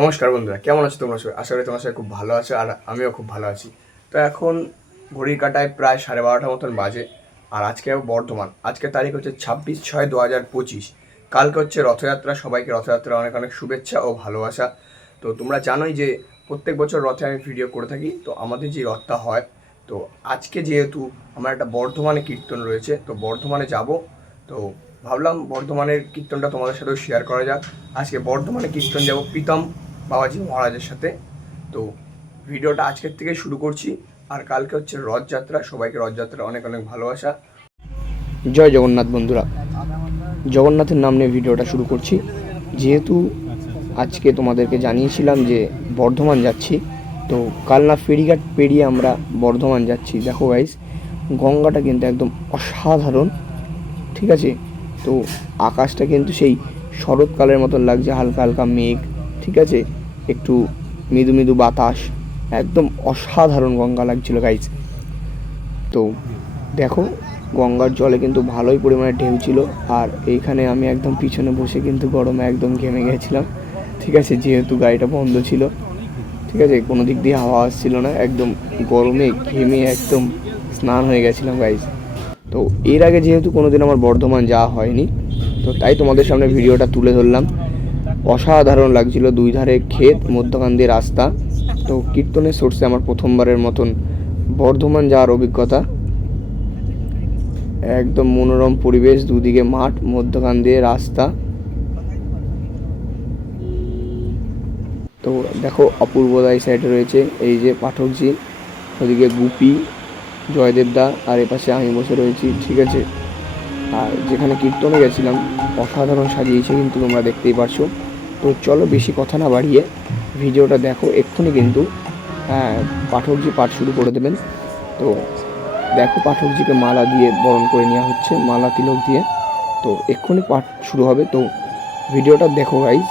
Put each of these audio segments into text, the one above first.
নমস্কার বন্ধুরা, কেমন আছো তোমরা সবাই? আশা করি তোমার সবাই খুব ভালো আছো আর আমিও খুব ভালো আছি। তো এখন ঘড়ির কাটায় প্রায় সাড়ে বারোটার মতন বাজে আর আজকে বর্ধমান। আজকের তারিখ হচ্ছে ছাব্বিশ ছয় দু হাজার পঁচিশ। কালকে হচ্ছে রথযাত্রা, সবাইকে রথযাত্রা অনেক অনেক শুভেচ্ছা ও ভালোবাসা। তো তোমরা জানোই যে প্রত্যেক বছর রথে আমি ভিডিও করে থাকি, তো আমাদের যে রথটা হয়, তো আজকে যেহেতু আমার একটা বর্ধমানে কীর্তন রয়েছে, তো বর্ধমানে যাব। তো ভাবলাম বর্ধমানের কীর্তনটা তোমাদের সাথেও শেয়ার করা যাক। আজকে বর্ধমানে কীর্তন যাব প্রীতম বাবাজি মহারাজের সাথে। তো ভিডিওটা আজকের থেকে শুরু করছি। আর কালকে হচ্ছে রথযাত্রা। সবাইকে রথযাত্রা অনেক অনেক ভালোবাসা। জয় জগন্নাথ বন্ধুরা। জগন্নাথের নাম নিয়ে ভিডিওটা শুরু করছি। যেহেতু আজকে তোমাদেরকে জানিয়েছিলাম যে বর্ধমান যাচ্ছি, তো কাল না ফেরিঘাট পেরিয়ে আমরা বর্ধমান যাচ্ছি। দেখো গাইস গঙ্গাটা কিন্তু একদম অসাধারণ। ঠিক আছে? তো আকাশটা কিন্তু সেই শরৎকালের মতন লাগছে, হালকা হালকা মেঘ। ঠিক আছে? একটু মৃদু মৃদু বাতাস, একদম অসাধারণ গঙ্গা লাগছিল গাইজ তো দেখো, গঙ্গার জলে কিন্তু ভালোই পরিমাণে ঢেউ ছিল, আর এইখানে আমি একদম পিছনে বসে কিন্তু গরমে একদম ঘেমে গেছিলাম। ঠিক আছে, যেহেতু গাড়িটা বন্ধ ছিল। ঠিক আছে, কোনো দিক দিয়ে হাওয়া আসছিল না, একদম গরমে ঘেমে একদম স্নান হয়ে গেছিলাম গাইজ তো এর আগে যেহেতু কোনোদিন আমার বর্ধমান যাওয়া হয়নি, তো তাই তোমাদের সামনে ভিডিওটা তুলে ধরলাম। অসাধারণ লাগছিল। দুই ধারে ক্ষেত, মধ্যখান দিয়ে রাস্তা। তো কীর্তনের সোর্সে আমার প্রথমবারের মতন বর্ধমান যাওয়ার অভিজ্ঞতা। একদম মনোরম পরিবেশ, দুদিকে মাঠ, মধ্যখান দিয়ে রাস্তা। তো দেখো অপূর্বদা এই সাইডে রয়েছে। এই যে পাঠকজি, ওদিকে গুপি, জয়দেব দা, আর এপাশে আমি বসে রয়েছি, ঠিক আছে? আর যেখানে কীর্তনে গেছিলাম, অসাধারণ সাজিয়েছে কিন্তু তোমরা দেখতেই পারছ। তো চলো বেশি কথা না বাড়িয়ে ভিডিওটা দেখো, এক্ষুনি কিন্তু হ্যাঁ পাঠকজি পাঠ শুরু করে দেবেন। তো দেখো পাঠকজিকে মালা দিয়ে বরণ করে নেওয়া হচ্ছে, মালা তিলক দিয়ে। তো এক্ষুনি পাঠ শুরু হবে। তো ভিডিওটা দেখো গাইজ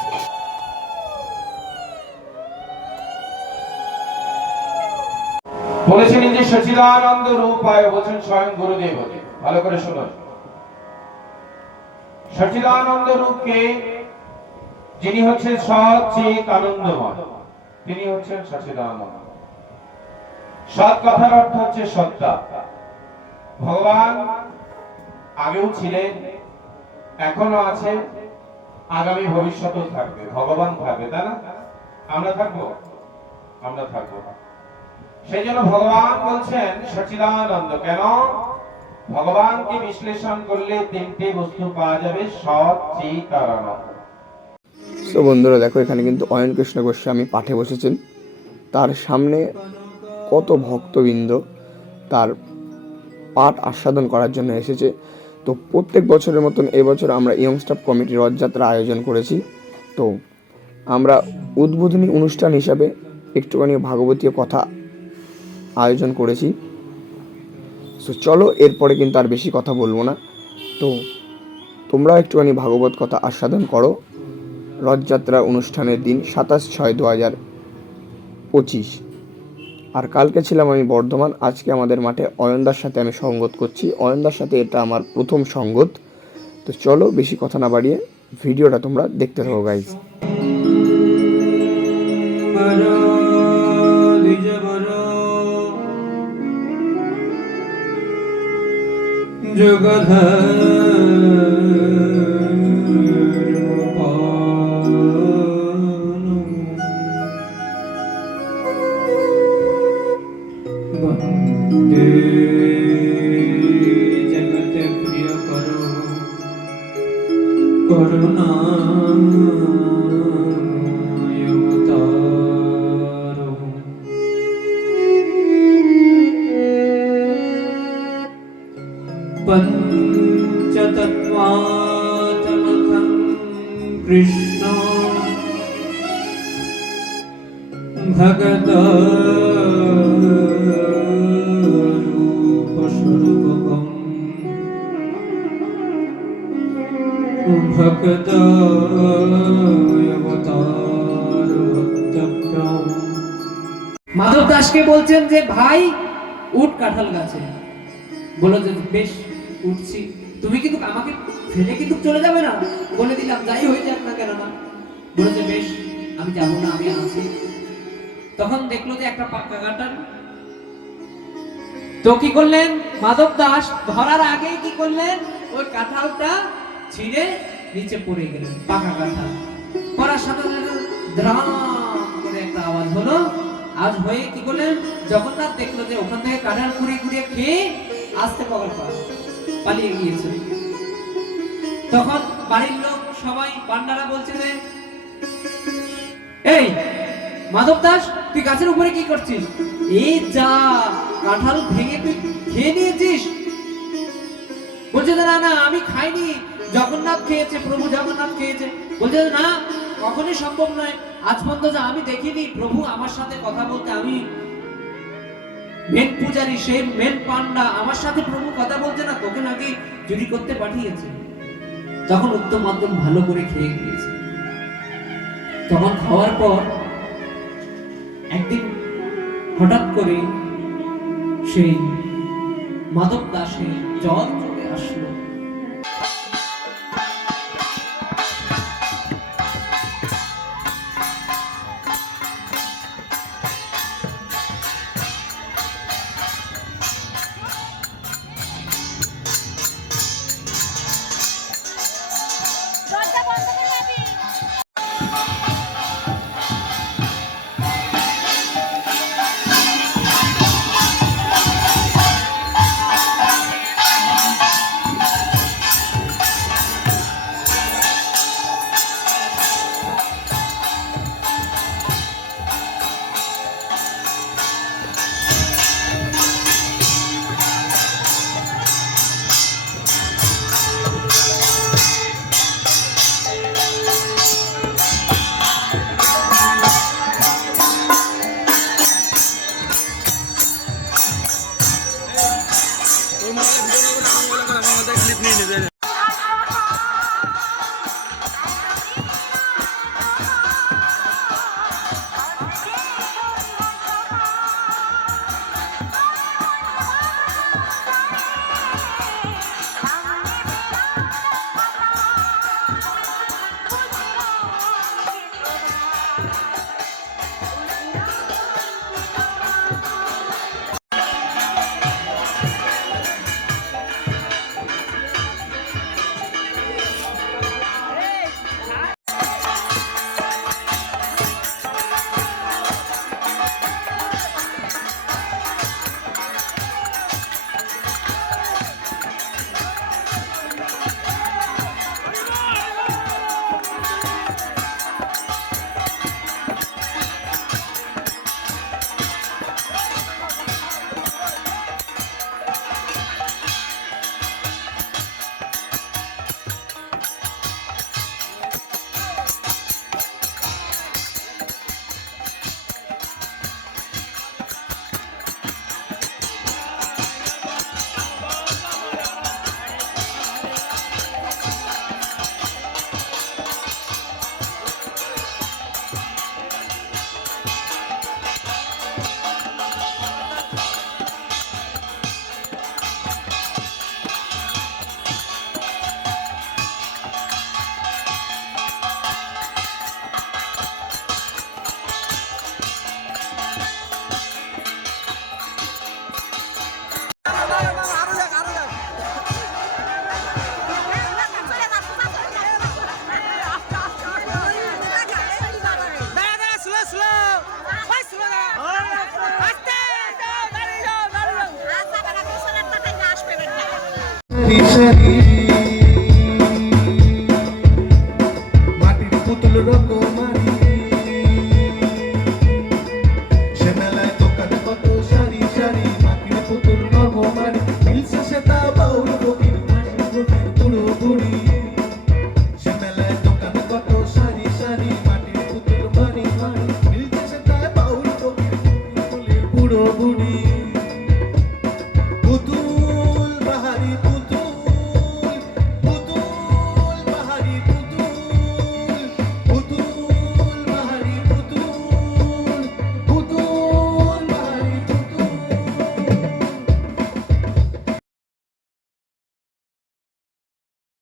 বলেছেন যে সচিদানন্দ রূপায় বলছেন স্বয়ং গুরুদেব ভালো করে শুনুন সচিদানন্দ রূপকে যিনি হচ্ছেন সচিত আনন্দময়, তিনি হচ্ছেন সচিদানন্দ। সৎ কথার অর্থ হচ্ছে সত্তা। ভগবান আগেও ছিলেন এখনও আছে আগামী ভবিষ্যতেও থাকবে। ভগবান থাকবে, তাই না? আমরা থাকব? আমরা থাকব সেই জন্য ভগবান বলছেন, সচিদানন্দ, কেন? ভগবানকে বিশ্লেষণ করলে তিনটি বস্তু পাওয়া যাবে সৎ চিত তো বন্ধুরা দেখো, এখানে কিন্তু অয়ন কৃষ্ণ গোস্বামী পাঠে বসেছেন। তার সামনে কত ভক্তবৃন্দ তার পাঠ আস্বাদন করার জন্য এসেছে। তো প্রত্যেক বছরের মতন এবছর আমরা ইয়ং স্টাফ কমিটি রথযাত্রা আয়োজন করেছি। তো আমরা উদ্বোধনী অনুষ্ঠান হিসাবে একটুখানি ভাগবতীয় কথা আয়োজন করেছি। তো চলো, এরপরে কিন্তু আর বেশি কথা বলব না। তো তোমরাও একটুখানি ভাগবত কথা আস্বাদন করো। রথযাত্রা অনুষ্ঠানের দিন সাতাশ ছয় দু হাজার পঁচিশ। আর কালকে ছিলাম আমি বর্ধমান, আজকে আমাদের মাঠে অয়নদার সাথে আমি সঙ্গত করছি। অয়নদার সাথে এটা আমার প্রথম সঙ্গত। তো চলো বেশি কথা না বাড়িয়ে ভিডিওটা তোমরা দেখতে থাকো গাইজ যোগধর মাধব দাসকে বলছেন যে, ভাই উঠ কাঁঠাল গাছে। বলো যে, বেশ, উঠছি। তুমি কিন্তু আমাকে ফেলে কিন্তু চলে যাবে না? বলে দিলাম, যাই হয়ে যাক না কেন না। বেশ, আমি যাব না, আমি আছি। তখন দেখল যে, একটা পাক্কা কাঁঠাল। তো কি করলেন? মাধব দাস ধরার আগে কি করলেন? ওই কাঁঠালটা ছিঁড়ে নিচে পড়ে গেলেন, পাকা কাঁঠাল পড়ার সাথে সাথে ধ্রাম করে একটা আওয়াজ হলো। আজ হয়ে কি করলেন জগন্নাথ দেখল যে ওখান থেকে কাঁঠাল কুড়িয়ে কুড়িয়ে খেয়ে আসতে পাগল পা পালিয়ে গিয়েছে। তখন বাড়ির লোক সবাই পান্ডারা বলছে যে, এই, মাধব দাস, তুই গাছের উপরে কি করছিস? এই যা, কাঁঠাল ভেঙে তুই খেয়ে নিয়েছিস? বলছে না না, আমি খাইনি। জগন্নাথ খেয়েছে, প্রভু জগন্নাথ খেয়েছে। বলছে, না, কখনোই সম্ভব নয়। আজ পর্যন্ত যে আমি দেখিনি, প্রভু আমার সাথে কথা বলতে আমি মেন পূজারি সেই মেন পান্ডা, আমার সাথে প্রভু কথা বলছে না, তোকে নাকি চুরি করতে পাঠিয়েছে। তখন উত্তম মাধ্যম ভালো করে খেয়ে গিয়েছে। তখন খাওয়ার পর একদিন হঠাৎ করে সেই মাধব দাসের জল কিশোরী